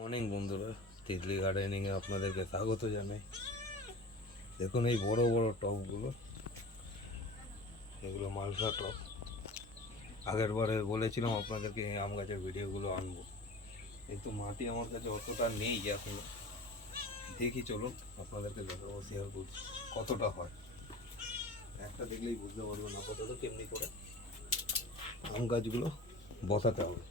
মর্নিং বন্ধুরা, তিতলি গার্ডেনিংয়ে আপনাদেরকে স্বাগত জানাই। দেখুন এই বড় বড় টবগুলো, এগুলো মালসা টব। আগের বারে বলেছিলাম আপনাদেরকে এই আম গাছের ভিডিওগুলো আনবো, কিন্তু মাটি আমার কাছে অতটা নেই এখন। দেখি চলুন আপনাদেরকে দেখাবো, শেয়ার করছি কতটা হয়। একটা দেখলেই বুঝতে পারবেন আপাতত কেমনি করে আম গাছগুলো বসাতে হবে।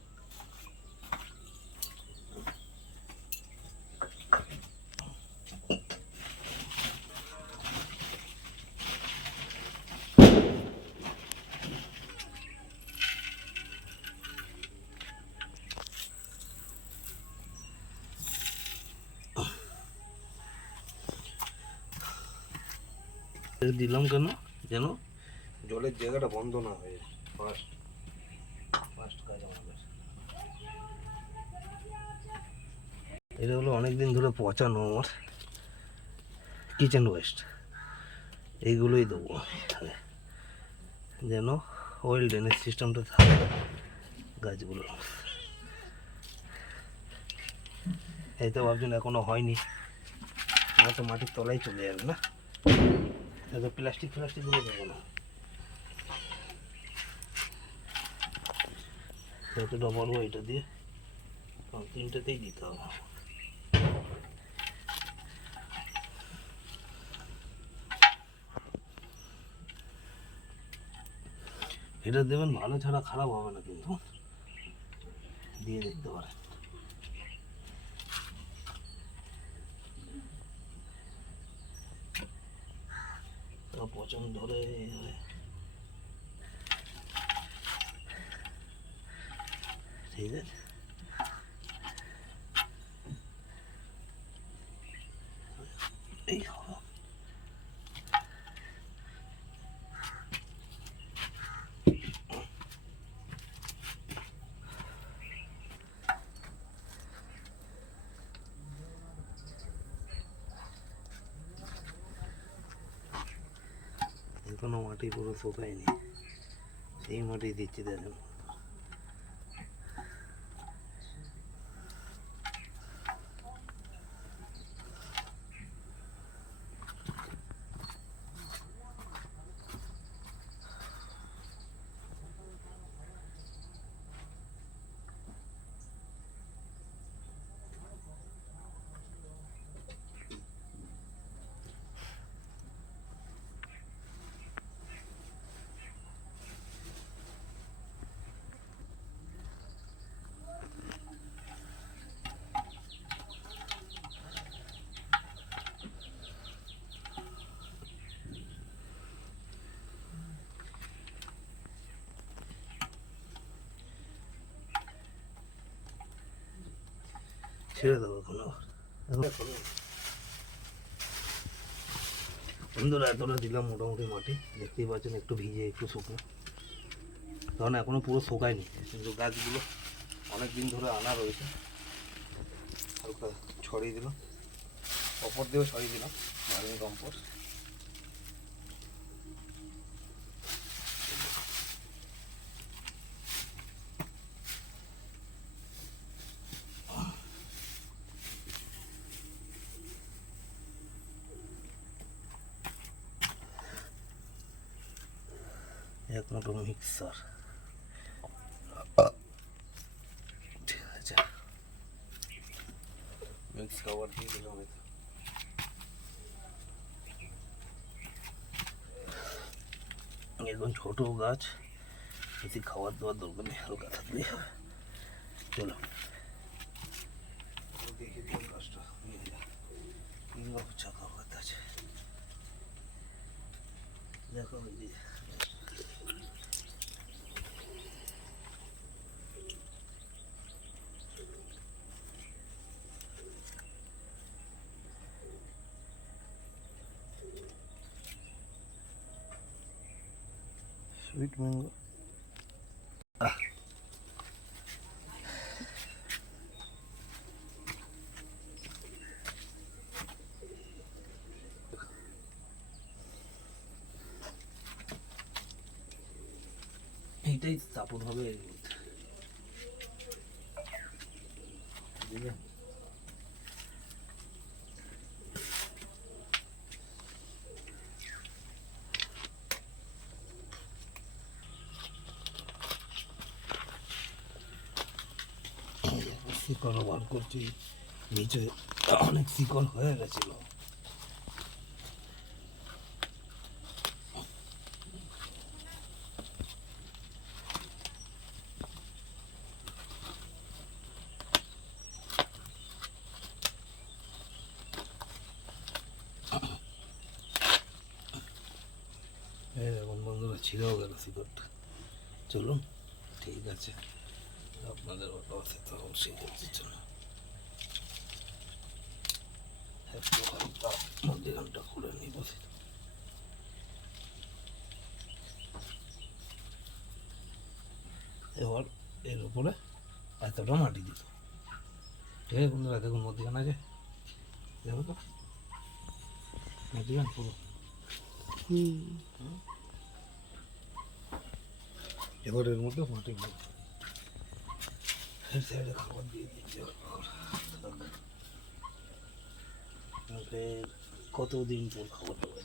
দিলাম কেন, যেন জলের জায়গাটা বন্ধ না হয়ে যায়। ফার্স্ট ফার্স্ট কাজ আমাদের এটা হলো অনেকদিন ধরে পচানো আমার কিচেন ওয়েস্ট, এইগুলোই দেবো যেন অয়েল ড্রেনেজ সিস্টেমটা থাকে গাছগুলো। এই তো ভাবছেন এখনো হয়নি, আমার তো মাটির তলায় চলে যাবে না, এত প্লাস্টিকগুলো দেবো না, এত ডবল এটা দিয়ে তিনটাতেই দিতে হবে। এটা দেবেন ভালো, ছাড়া খারাপ হবে না, কিন্তু দিয়ে দেখতে পারেন। পচন ধরে ঠিক আছে। এই এখনো মাটি পুরো শুকায়নি, সেই মাটি দিচ্ছি দেখেন। ছেড়ে দেবো এখনো। বন্ধুরা এতটা দিলাম মোটামুটি মাটি, দেখতেই পাচ্ছেন একটু ভিজে একটু শুকনো, কারণ এখনো পুরো শুকায়নি, কিন্তু গাছগুলো অনেক দিন ধরে আনা রয়েছে। হালকা ছড়িয়ে দিলাম, অপর দিয়েও ছড়িয়ে দিলাম ভার্মি কম্পোস্ট। এক মতো মিক্সার, ঠিক আছে, মিক্স খাবার দিয়ে দিলাম। এখন ছোট গাছ, বেশি খাবার দাবার দরকার নেই, হালকা থাকলেই হবে। চলো দেখি কোন গাছটা চাকা পাতা আছে, দেখো সুইট ম্যাঙ্গো। এইটাই সাপোর্ট হবে এর মধ্যে, বুঝলেন। শিকড়ও বার করছি, নিচে অনেক শিকড় হয়ে গেছিল। এখন বন্ধুরা ছিঁড়েও গেল শিকড়টা। চলুন, ঠিক আছে, আপনাদের অবস্থা অবশ্যই দিচ্ছি না। একটু হালকা মধ্যখানটা খুলে নিই বসে। এবার এর উপরে এতটা মাটি দিত। ঠিক আছে বন্ধুরা, দেখুন মধ্যখান আছে, দেখো তো মধ্যখান পুরো। এবার এর মধ্যে মাটি সাইডে খাবার দিয়ে দিচ্ছে। কতদিন পর খাবার দেবে?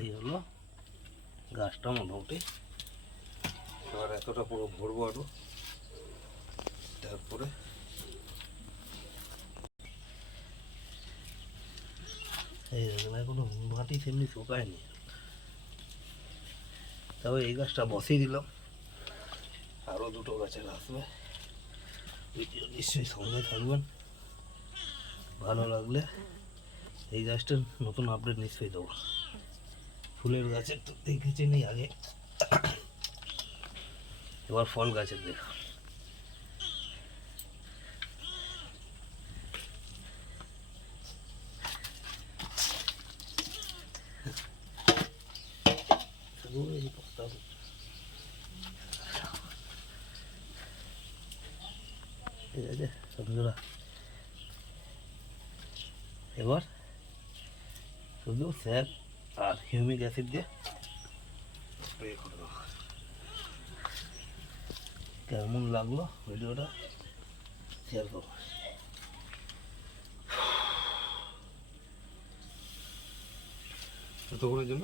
এই হলো গাছটা মোটামুটি। এবার এতটা পুরো ভরবো আরো, তারপরে এই কোনো মাটি সেমনি শুকায়নি। তবে এই গাছটা বসিয়ে দিলাম, আরও দুটো গাছের আসবে। ভিডিও নিশ্চয়ই সঙ্গে থাকবেন, ভালো লাগলে এই গাছটার নতুন আপডেট নিশ্চয়ই দেবো। ফুলের গাছের তো দেখেছি নেই আগে, এবার ফল গাছের দেখো। ঠিক আছে বন্ধুরা, এবার শুধু স্যার আর হিউমিক অ্যাসিড দিয়ে স্প্রে করে দেবো। কেমন লাগলো ভিডিওটা শেয়ার করো। এতক্ষণের জন্য